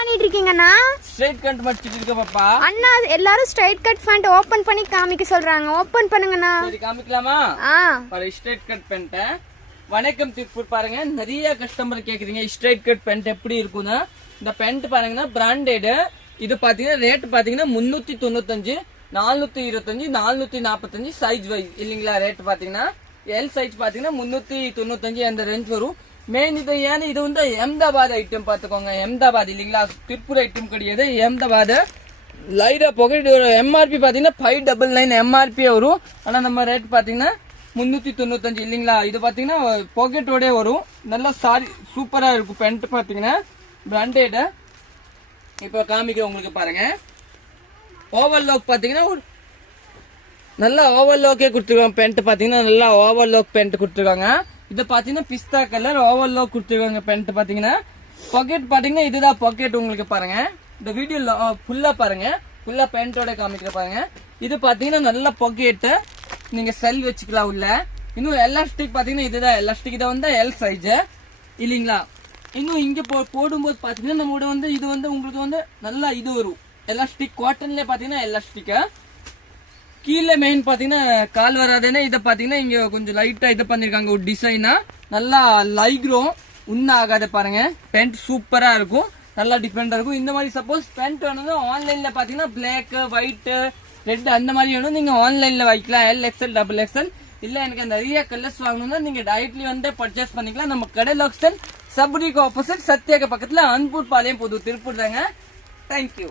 பண்ணிட்டு இருக்கீங்கண்ணா? Straight cut மடிச்சிட்டு இருக்க பாப்பா. அண்ணா எல்லாரும் ஸ்ட்ரைட் கட் பேண்ட் ஓபன் பண்ணி காமிக்க சொல்றாங்க. ஓபன் பண்ணுங்கண்ணா. சரி காமிக்கலாமா? பாரு ஸ்ட்ரைட் கட் பேண்ட். வணக்கம் திருப்பூர். பாருங்க நிறைய கஸ்டமர் கேக்குறீங்க ஸ்ட்ரைட் கட் பேண்ட் எப்படி இருக்கும்னா. இந்த பேண்ட் பாருங்கன்னா பிராண்டட். இது பாத்தீங்கன்னா ரேட் பாத்தீங்கன்னா 395, 425, 445 சைஸ் வைஸ் இல்லீங்களா. ரேட் பாத்தீங்கன்னா எல் சைஸ் பாத்தீங்கன்னா 395 அந்த ரேஞ்ச் வரும். மெயின் இது ஏன்னா இது வந்து அஹமதாபாத் ஐட்டம் பாத்துக்கோங்க. அஹமதாபாத் இல்லீங்களா, திருப்பூர் ஐட்டம் கிடையாது. அஹமதாபாத் லைரா போக இது எம்ஆர்பி பாத்தீங்கன்னா 599 எம்ஆர்பி வரும். ஆனா நம்ம ரேட் பாத்தீங்கன்னா 395 இல்லீங்களா. இது பாத்தீங்கன்னா பாக்கெட்டோட வரும். நல்லா சாரி சூப்பரா இருக்கும். பேண்ட் பாத்தீங்கன்னா பிராண்டட். இப்ப காமிக்க உங்களுக்கு பாருங்க. ஓவர்லாக் பாத்தீங்கன்னா நல்லா ஓவர்லாக்கே கொடுத்துருக்காங்க. பேண்ட் பாத்தீங்கன்னா நல்லா ஓவர்லாக் பேண்ட் கொடுத்துருக்காங்க. இது பாத்தீங்கன்னா பிஸ்தா கலர் ஓவர்லாக் கொடுத்துருக்காங்க. பேண்ட் பாத்தீங்கன்னா பாக்கெட் பாத்தீங்கன்னா இதுதான் பாக்கெட் உங்களுக்கு பாருங்க. இந்த வீடியோ ஃபுல்லா பாருங்க. ஃபுல்லா பேண்டோட காமிக்கிற பாருங்க. இது பாத்தீங்கன்னா நல்ல பாக்கெட். நீங்க செல் வச்சுக்கலாம் உள்ள. இன்னும் எலாஸ்டிக் பாத்தீங்கன்னா இதுதான் எலாஸ்டிக். இதை வந்து எல் சைஸ் இல்லீங்களா. இன்னும் இங்க போடும்போது பாத்தீங்கன்னா நம்மளோட வந்து இது வந்து உங்களுக்கு வந்து நல்லா இது வரும். எலாஸ்டிக் காட்டன்ல பாத்தீங்கன்னா எலாஸ்டிக். கீழே மெயின் பாத்தீங்கன்னா கால் வராதுன்னு இதை பாத்தீங்கன்னா இங்க கொஞ்சம் லைட்டா இது பண்ணிருக்காங்க ஒரு டிசைனா. நல்லா லைக்ரோ உன்ன ஆகாத பாருங்க. பேண்ட் சூப்பரா இருக்கும். நல்லா டிஃபரெண்டா இருக்கும். இந்த மாதிரி சப்போஸ் பேண்ட் வேணும்னா ஆன்லைன்ல பாத்தீங்கன்னா பிளாக், ஒயிட், ரெட் அந்த மாதிரி வேணும் நீங்க ஆன்லைன்ல வைக்கலாம். L XL, double XL. இல்ல எனக்கு நிறைய கலர்ஸ் வாங்கணும்னா நீங்க டைரக்ட்லி வந்து பர்ச்சேஸ் பண்ணிக்கலாம். நம்ம கடை லோக்கல் சபரிக்கு ஆப்போசிட் சத்யாக்கு பக்கத்துல அன்பூர் பாளையம் புது திருப்பூர் தாங்க. தேங்க்யூ.